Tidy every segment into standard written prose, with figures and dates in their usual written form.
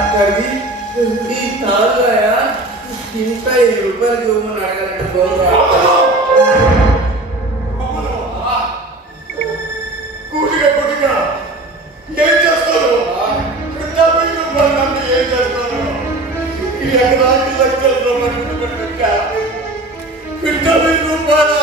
అక్కడిది ఈ తాళ్ళయా ఇంత 7 రూపాయలు ఇవ్వమని అడగాలంటే గౌరవ కూటిగా కూటిగా ఏం చేస్తారు? ఏం చేస్తారు? ఎకరాకి లక్షల్లో పెట్టా 50 రూపాయల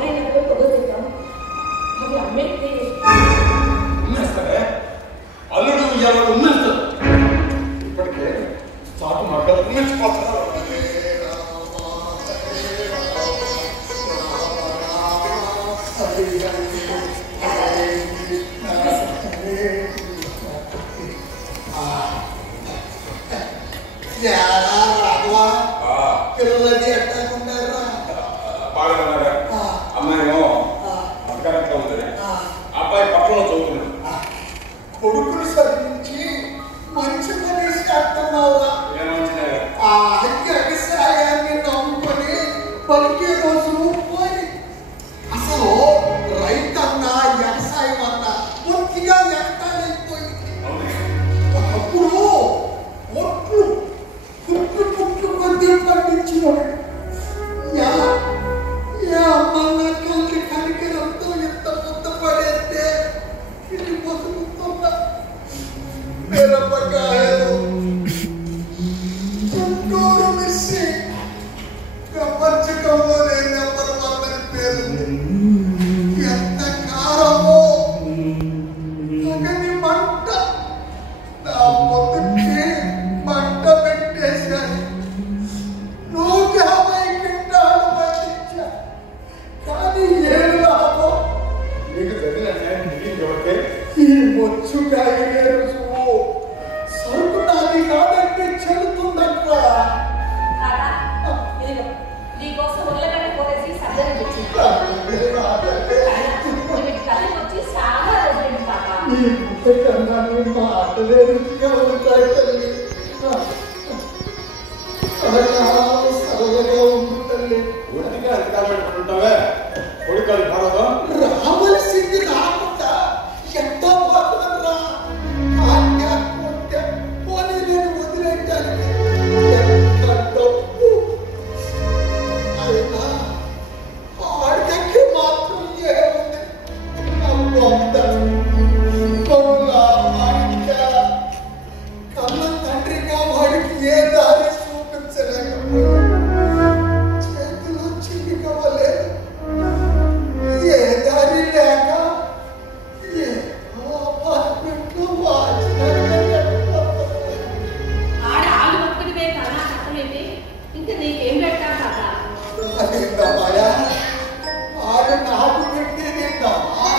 అమ్మాయిని పొగొద్దాం. అది అమ్మేస్తే ఉమ్మేస్తారే అల్లుడు ఎవరు ఉమ్మేస్తారు. ఇప్పటికే చాటు మక్కలు ఉమ్మేసిపోతున్నారు. పిల్లలది ఎట్టాకున్నారా? బాగా ఉన్నారా? అమ్మాయేమో అక్కడక్కడ ఉంది, అబ్బాయి పక్కన చదువుతున్నాడు. కొడుకుని సరించి మంచి పని చేస్తున్నావురా. ఆ వ్యవసాయాన్ని నమ్ముకొని పలికే రోజు పోయి అసలు రైతన్నా వ్యవసాయం అన్నా పూర్తిగా వ్యక్తాలైపోయింది. ఒకప్పుడు ఒట్లు పుట్లు పుట్లు కొద్ది పండించినవాడు అమ్మన్న కంటి కనికరంతో ఎంత ముద్ద పడేస్తే ఇది బతుకుతున్నా. మిరపకాయలు చుట్టూరు మిర్చి ప్రపంచకంలోనే నెంబర్ 1 అని పేరుంది. ఎంత కారమో ఒకని మంట నా మొదటి మంట పెట్టేశాను. 150 క్వింటాలు పండించా. కానీ ఏడు లాభం. నీకు తెలియదు ఈ మొచ్చు కాయలు సరుకు నాది కాదంటే చెల్లుతుందట్రా. నీకోసం ఉల్లగడ్డ పోరేసి సర్జరీ తెచ్చింది. కలిసి వచ్చి చాలా రోజులైంది పాప. ఈ ముద్ద కన్నా మా అట్టలే రుచిగా ఉంటాయి తల్లి. సరళగా ఉంటుంది. ఉడిగా అధికారం ఉంటావే కొడుకాలు భారతం రావలసింది రాకుండా ఎంతో బాగుందిరా. పోనీ నేను వదిలేయటానికి ఎంత డబ్బు అయినా ఆడికి మాత్రం ఏముంది? కన్న తండ్రిగా వాడికి ఏ దారి చూపించలేకపోయా. చేతిలో చిరికవలేదు. ఏ దారి లేక అపార్ట్మెంట్లో ఆడ ఆలు ఒక్కటివే కన్నా కట్టలేండి. ఇంకా నీకేం పెట్టా కదా? ఆడు నాకు పెట్టేదేంటమ్మా?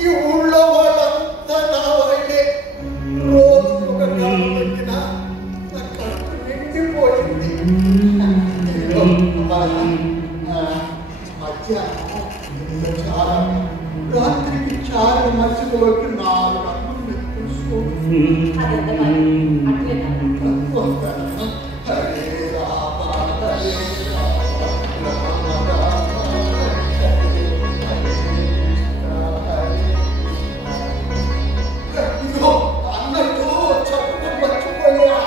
ఈ ఊళ్ళో వాళ్ళంతా నా వాళ్ళే. రోజు ఒక గంట పెట్టినా నా కడుపు నిండిపోయింది. మధ్యాహ్నం చాలా రాత్రికి చాలు మధ్యలోకి 4 అన్నం తీసుకోండి. అదెంత పని? అట్లే హరే రామ హరే రామ రామ రామ అన్నట్టు చెప్పడం మర్చిపోయా.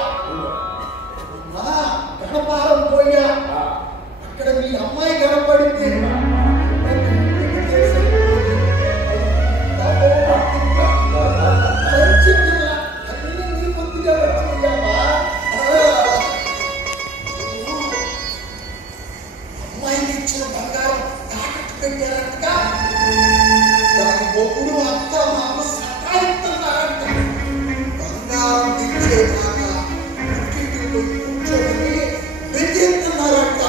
గణపారం పోయా. అక్కడ మీ అమ్మాయి కనపడింది. అమ్మాయికి ఇచ్చిన బంగారం తాకట్టు పెట్టారంటగా. దాని మొగుడు అంతా మాకు సతాయిస్తున్నారంట. బంగారం తెచ్చేదాకా ఇంటిలో కూర్చొని బెదిరిస్తున్నారంట.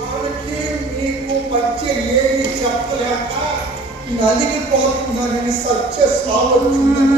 వాళ్ళకి మీకు మధ్య ఏమి చెప్పలేక నలిగిపోతుందని సత్య సావచ్చిందని